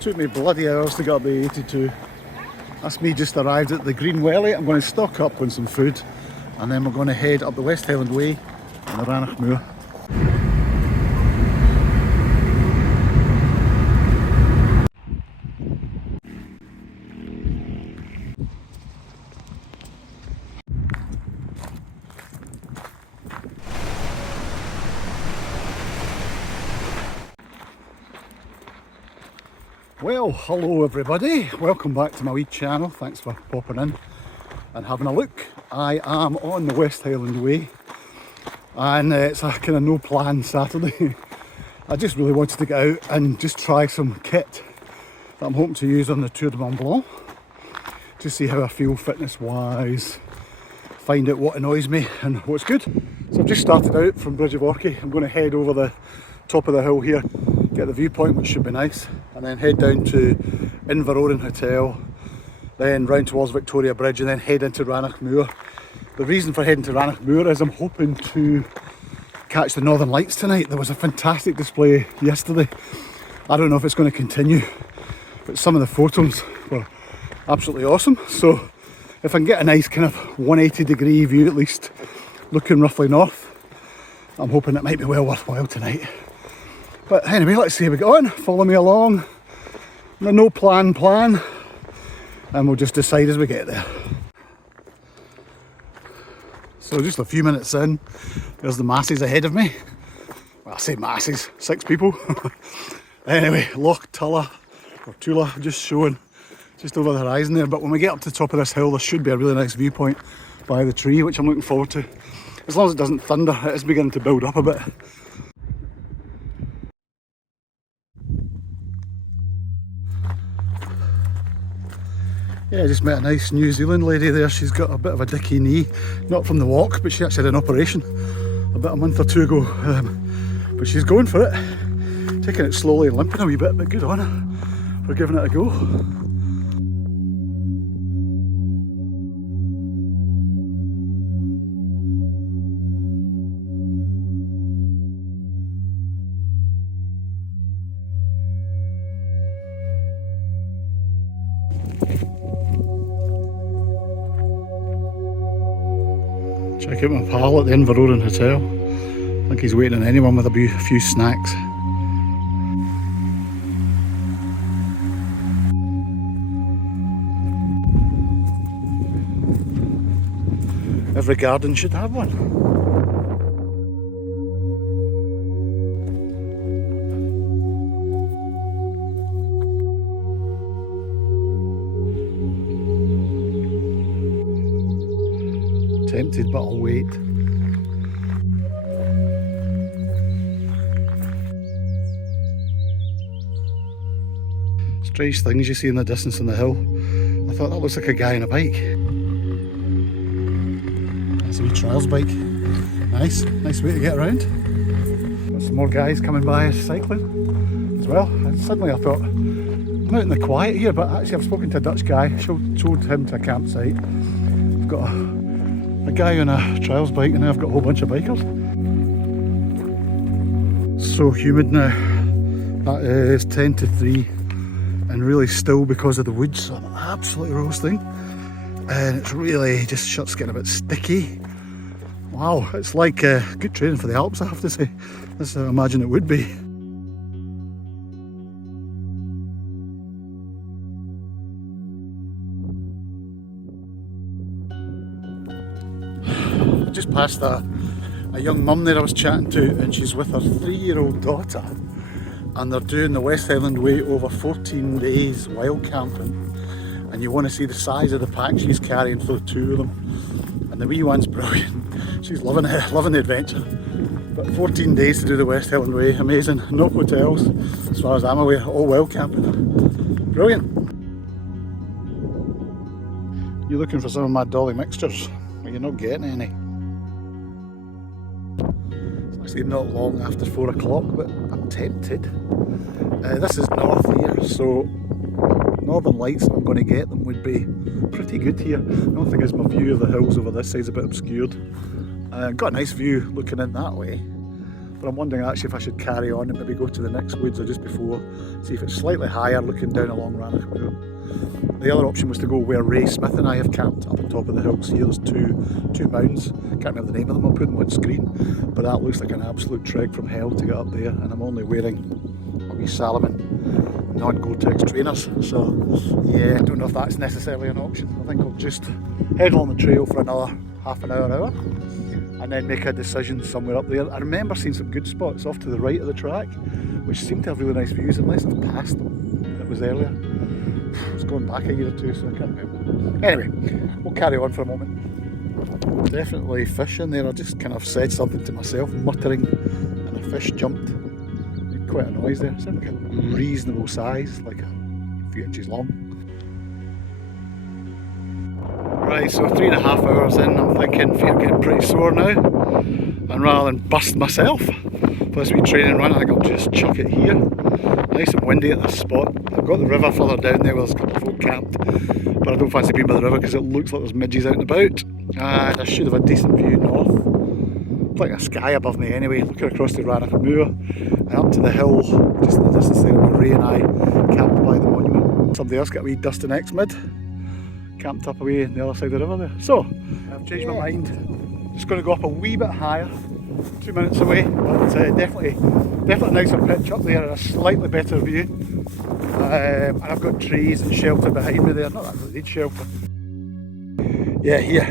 Took me bloody hours to get up the 82. That's me just arrived at the Green Welly. I'm going to stock up on some food and then we're going to head up the West Highland Way and the Rannoch Moor. Well, hello everybody, welcome back to my wee channel. Thanks for popping in and having a look. I am on the West Highland Way and it's a kind of no plan Saturday. I just really wanted to get out and just try some kit that I'm hoping to use on the Tour du Mont Blanc. Just see how I feel fitness wise, find out what annoys me and what's good. So I've just started out from Bridge of Orchy. I'm going to head over the top of the hill here, get the viewpoint, which should be nice, and then head down to Inveroran Hotel, then round towards Victoria Bridge and then head into Rannoch Moor. The reason for heading to Rannoch Moor is I'm hoping to catch the Northern Lights tonight. There was a fantastic display yesterday. I don't know if it's going to continue, but some of the photos were absolutely awesome. So if I can get a nice kind of 180 degree view at least, looking roughly north, I'm hoping it might be well worthwhile tonight. But anyway, let's see how we get on. Follow me along. No plan, and we'll just decide as we get there. So just a few minutes in, there's the masses ahead of me. Well, I say masses, 6 people. Anyway, Loch Tulla, or Tula, just showing just over the horizon there. But when we get up to the top of this hill, there should be a really nice viewpoint by the tree, which I'm looking forward to. As long as it doesn't thunder, it is beginning to build up a bit. Yeah, I just met a nice New Zealand lady there. She's got a bit of a dicky knee, not from the walk, but she actually had an operation about a month or two ago. But she's going for it, taking it slowly and limping a wee bit, but good on her for giving it a go. Check out my pal at the Inveroran Hotel. I think he's waiting on anyone with a few snacks. Every garden should have one. Tempted, but I'll wait. Strange things you see in the distance on the hill. I thought that looks like a guy on a bike. That's a wee trials bike. Nice way to get around. Got some more guys coming by cycling as well. And suddenly I thought, I'm out in the quiet here, but actually I've spoken to a Dutch guy, showed him to a campsite. I've got a guy on a trials bike and then I've got a whole bunch of bikers. So humid now. That is 10 to 3 and really still because of the woods, so I'm absolutely roasting. And it's really just shirt's getting a bit sticky. Wow, it's like good training for the Alps, I have to say. That's how I imagine it would be. I just passed a young mum there I was chatting to, and she's with her 3-year-old daughter, and they're doing the West Highland Way over 14 days wild camping. And you want to see the size of the pack she's carrying for the 2 of them. And the wee one's brilliant. She's loving it, loving the adventure. But 14 days to do the West Highland Way, amazing. No hotels, as far as I'm aware, all wild camping. Brilliant. You're looking for some of my dolly mixtures, but you're not getting any. It's actually not long after 4 o'clock, but I'm tempted. This is north here, so Northern Lights, if I'm going to get them, would be pretty good here. The only thing is my view of the hills over this side's a bit obscured. Got a nice view looking in that way, but I'm wondering actually if I should carry on and maybe go to the next woods or just before, see if it's slightly higher looking down along Rannoch Moor. The other option was to go where Ray Smith and I have camped up on top of the hills here. There's two mounds, can't remember the name of them, I'll put them on screen, but that looks like an absolute trek from hell to get up there, and I'm only wearing a wee Salomon non-Gore-Tex trainers, so yeah, I don't know if that's necessarily an option. I think I'll just head along the trail for another half an hour, and then make a decision somewhere up there. I remember seeing some good spots off to the right of the track, which seemed to have really nice views, unless I've passed them, and it was earlier. It's going back a year or two, so I can't remember. Anyway, we'll carry on for a moment. Definitely fish in there. I just kind of said something to myself, muttering, and a fish jumped. Made quite a noise there. It sounded like a reasonable size, like a few inches long. Right, so 3.5 hours in, I'm thinking feet are getting pretty sore now, and rather than bust myself for this wee training run, I think I'll just chuck it here. Nice and windy at this spot. I've got the river further down there where there's a couple of folk camped, but I don't fancy being by the river because it looks like there's midges out and about, and I should have a decent view north. It's like a sky above me anyway, looking across the Rannoch Moor and up to the hill just in the distance there where Ray and I camped by the monument. Somebody else got a wee Dustin X mid, camped up away on the other side of the river there. So I've changed my mind, just going to go up a wee bit higher, 2 minutes away, but definitely a nicer pitch up there and a slightly better view. And I've got trees and shelter behind me there, not that I really need shelter. Yeah, here,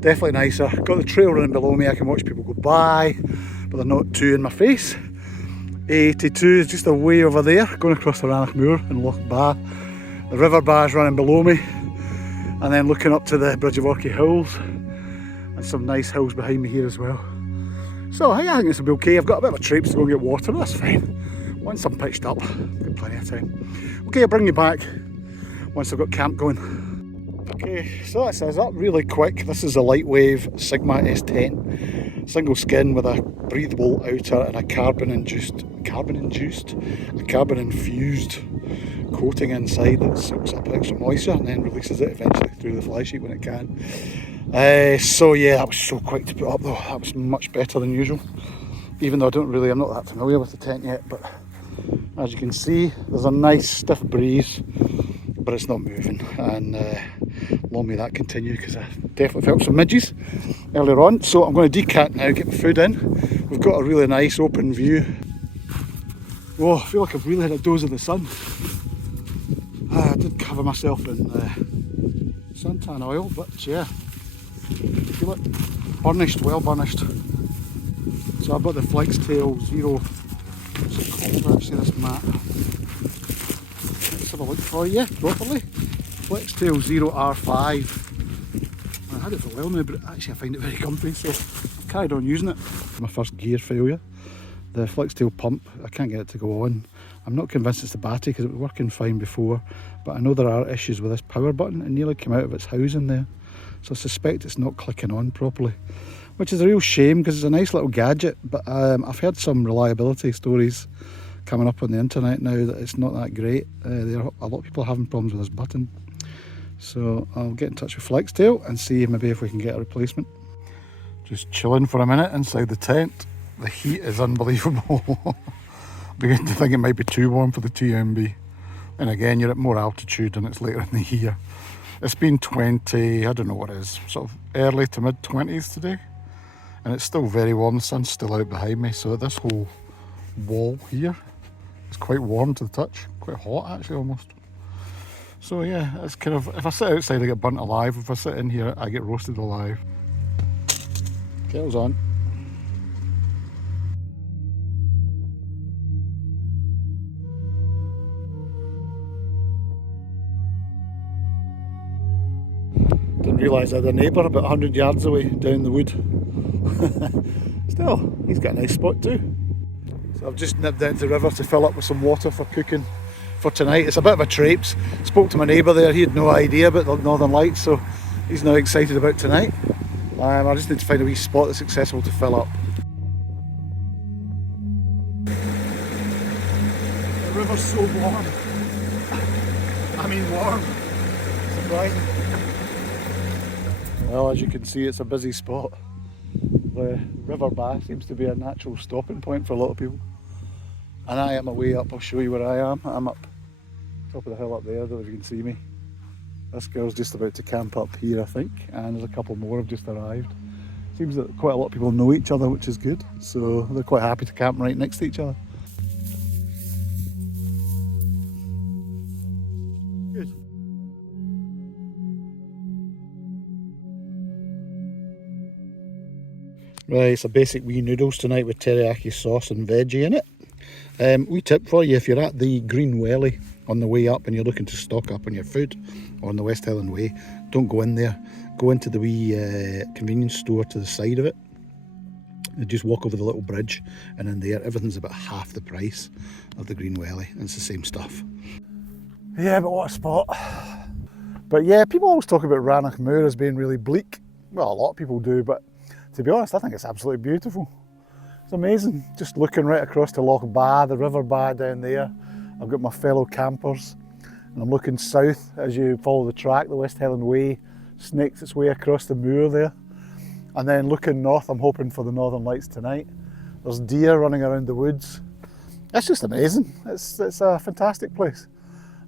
definitely nicer. Got the trail running below me, I can watch people go by, but they're not too in my face. 82 is just away over there, going across the Rannoch Moor and Loch Ba. The river bar's running below me, and then looking up to the Bridge of Orchy hills, and some nice hills behind me here as well. So I think this will be okay. I've got a bit of a traipse to go and get water, that's fine. Once I'm pitched up, I've got plenty of time. Okay, I'll bring you back once I've got camp going. Okay, so that says up really quick. This is a Lightwave Sigma S10. Single skin with a breathable outer and a carbon infused coating inside that soaks up extra moisture and then releases it eventually through the fly sheet when it can. So yeah, that was so quick to put up though. That was much better than usual. Even though I'm not that familiar with the tent yet, but as you can see, there's a nice stiff breeze, but it's not moving, and long may that continue because I definitely felt some midges earlier on. So I'm going to decant now, get my food in. We've got a really nice open view. Oh, I feel like I've really had a dose of the sun. I did cover myself in suntan oil, but yeah, feel it burnished, well burnished. So I've got the Flextail Zero, what's it called actually, this map? Let's have a look for you properly. Flextail Zero R5. I had it for a while now, but actually I find it very comfy, so I've carried on using it. My first gear failure. The Flextail pump, I can't get it to go on. I'm not convinced it's the battery because it was working fine before, but I know there are issues with this power button. It nearly came out of its housing there. So I suspect it's not clicking on properly, which is a real shame because it's a nice little gadget, but I've heard some reliability stories coming up on the internet now that it's not that great. There are a lot of people having problems with this button. So I'll get in touch with Flextail and see maybe if we can get a replacement. Just chilling for a minute inside the tent. The heat is unbelievable. Beginning to think it might be too warm for the TMB. And again, you're at more altitude and it's later in the year. It's been 20, I don't know what it is, sort of early to mid 20s today. And it's still very warm, the sun's still out behind me. So this whole wall here is quite warm to the touch. Quite hot actually almost. So yeah, it's kind of, if I sit outside I get burnt alive. If I sit in here I get roasted alive. Kettle's on. Didn't realise I had a neighbour about 100 yards away down the wood. Still, he's got a nice spot too. So I've just nipped down to the river to fill up with some water for cooking for tonight. It's a bit of a traipse. Spoke to my neighbour there, he had no idea about the Northern Lights, so he's now excited about tonight. I just need to find a wee spot that's accessible to fill up. The river's so warm. I mean warm. Surprising. Well, as you can see, it's a busy spot. the river bath seems to be a natural stopping point for a lot of people. And I am away up, I'll show you where I am. I'm up top of the hill up there, I don't know if you can see me. This girl's just about to camp up here, I think, and there's a couple more have just arrived. Seems that quite a lot of people know each other, which is good, so they're quite happy to camp right next to each other. Good. Right, so basic wee noodles tonight with teriyaki sauce and veggie in it. Wee tip for you, if you're at the Green Welly on the way up and you're looking to stock up on your food, or on the West Highland Way, don't go in there. Go into the wee convenience store to the side of it. You just walk over the little bridge, and in there everything's about half the price of the Green Welly, and it's the same stuff. Yeah, but what a spot. But yeah, people always talk about Rannoch Moor as being really bleak. Well, a lot of people do, but to be honest, I think it's absolutely beautiful. It's amazing, just looking right across to Loch Ba, the river Ba down there. I've got my fellow campers, and I'm looking south as you follow the track. The West Highland Way snakes its way across the moor there. And then looking north, I'm hoping for the Northern Lights tonight. There's deer running around the woods. It's just amazing. It's a fantastic place.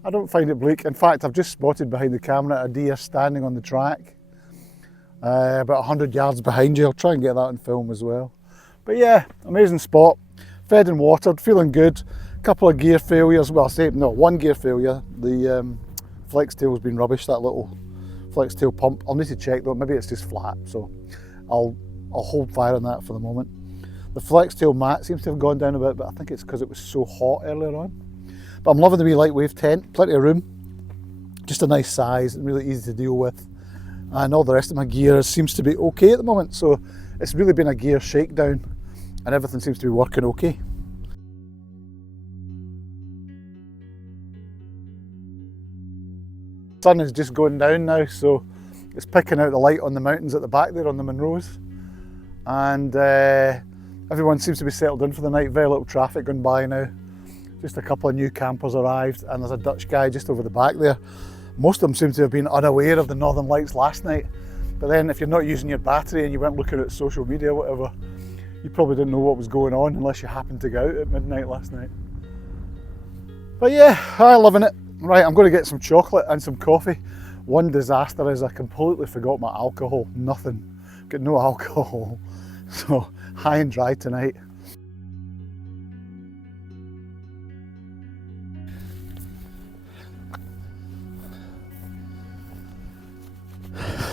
I don't find it bleak. In fact, I've just spotted behind the camera a deer standing on the track, about 100 yards behind you. I'll try and get that on film as well. But yeah, amazing spot. Fed and watered, feeling good. Couple of gear failures. Well, I say no, one gear failure. The flex tail's been rubbish. That little flex tail pump. I'll need to check though. Maybe it's just flat. So I'll hold fire on that for the moment. The flex tail mat seems to have gone down a bit, but I think it's because it was so hot earlier on. But I'm loving the wee Lightwave tent. Plenty of room. Just a nice size and really easy to deal with. And all the rest of my gear seems to be okay at the moment. So it's really been a gear shakedown, and everything seems to be working okay. The sun is just going down now, so it's picking out the light on the mountains at the back there on the Munros, and everyone seems to be settled in for the night. Very little traffic going by now. Just a couple of new campers arrived, and there's a Dutch guy just over the back there. Most of them seem to have been unaware of the Northern Lights last night, but then if you're not using your battery and you weren't looking at social media or whatever, you probably didn't know what was going on unless you happened to go out at midnight last night. But yeah, I'm loving it. Right, I'm going to get some chocolate and some coffee. One disaster is I completely forgot my alcohol. Nothing. Got no alcohol. So high and dry tonight.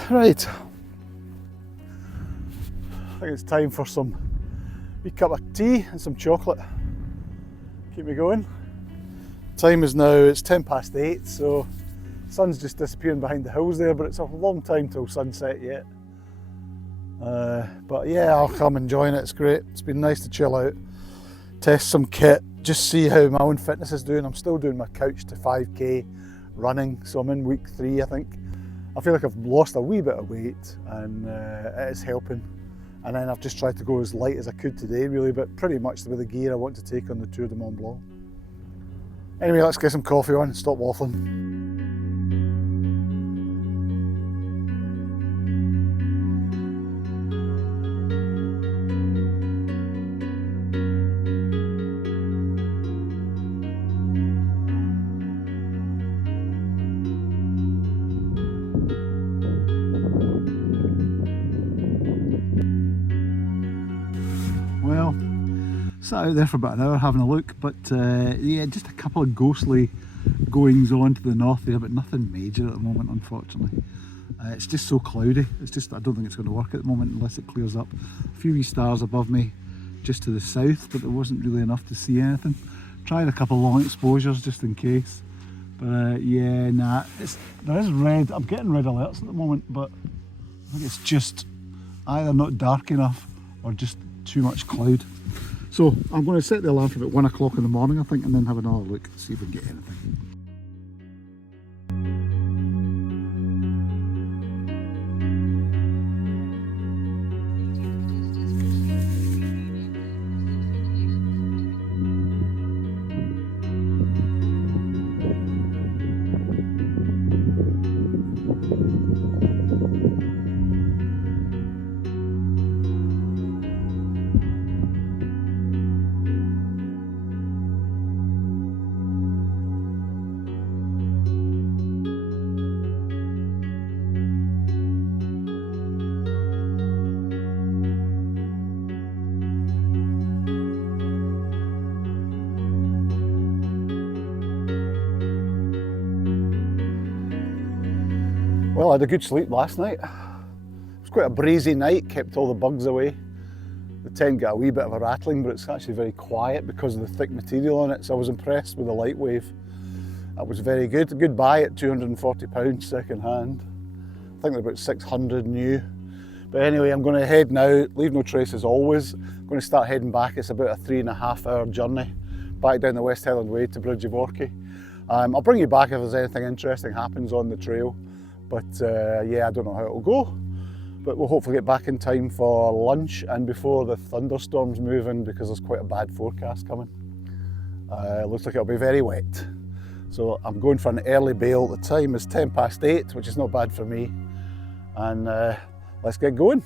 Right. I think it's time for some wee cup of tea and some chocolate. Keep me going. Time is now, it's 8:10, so sun's just disappearing behind the hills there, but it's a long time till sunset yet. But yeah, I'm enjoying it, it's great. It's been nice to chill out, test some kit, just see how my own fitness is doing. I'm still doing my couch to 5k running, so I'm in week 3 I think. I feel like I've lost a wee bit of weight, and it is helping. And then I've just tried to go as light as I could today really, but pretty much with the gear I want to take on the Tour du Mont Blanc. Anyway, let's get some coffee on and stop waffling. Well, sat out there for about an hour having a look, but yeah, just a couple of ghostly goings on to the north there, but nothing major at the moment, unfortunately. It's just so cloudy. It's just, I don't think it's going to work at the moment unless it clears up. A few wee stars above me just to the south, but there wasn't really enough to see anything. Tried a couple of long exposures just in case, but yeah, nah, there is red. I'm getting red alerts at the moment, but I think it's just either not dark enough or just too much cloud. So I'm going to set the alarm for about 1 o'clock in the morning, I think, and then have another look, see if we can get anything. Well, I had a good sleep last night. It was quite a breezy night, kept all the bugs away. The tent got a wee bit of a rattling, but it's actually very quiet because of the thick material on it, so I was impressed with the Lightwave. That was very good. A good buy at £240 second hand. I think they're about 600 new. But anyway, I'm going to head now, leave no trace as always. I'm going to start heading back. It's about a 3.5 hour journey back down the West Highland Way to Bridge of Orchy. I'll bring you back if there's anything interesting happens on the trail. But yeah, I don't know how it'll go. But we'll hopefully get back in time for lunch and before the thunderstorms move in, because there's quite a bad forecast coming. It looks like it'll be very wet. So I'm going for an early bail. The time is 8:10, which is not bad for me. And let's get going.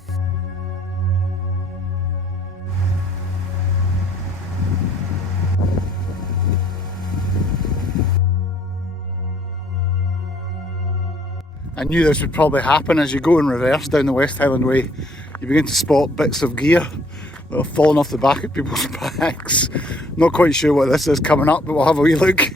I knew this would probably happen. As you go in reverse down the West Highland Way, you begin to spot bits of gear that have fallen off the back of people's backs. Not quite sure what this is coming up, but we'll have a wee look.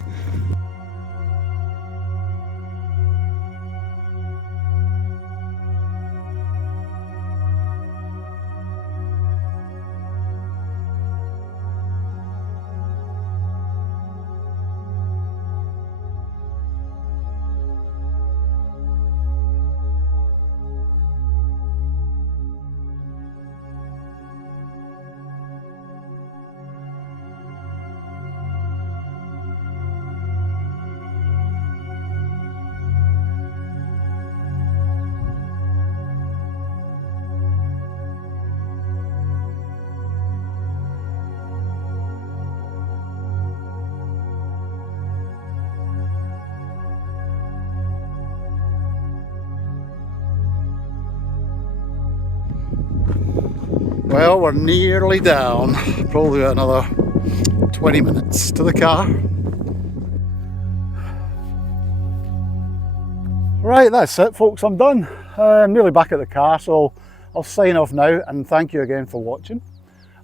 Well, we're nearly down, probably got another 20 minutes to the car. Right, that's it folks, I'm done. I'm nearly back at the car, so I'll sign off now and thank you again for watching.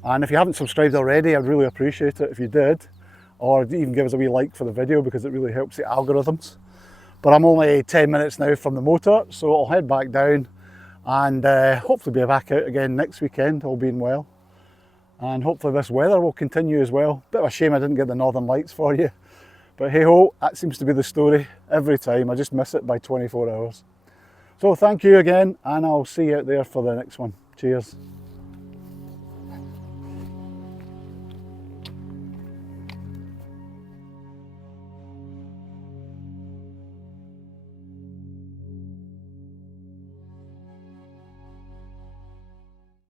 And if you haven't subscribed already, I'd really appreciate it if you did, or even give us a wee like for the video because it really helps the algorithms. But I'm only 10 minutes now from the motor, so I'll head back down and hopefully be back out again next weekend, all being well. And hopefully this weather will continue as well. Bit of a shame I didn't get the Northern Lights for you, but hey ho, that seems to be the story every time. I just miss it by 24 hours. So thank you again, and I'll see you out there for the next one. Cheers.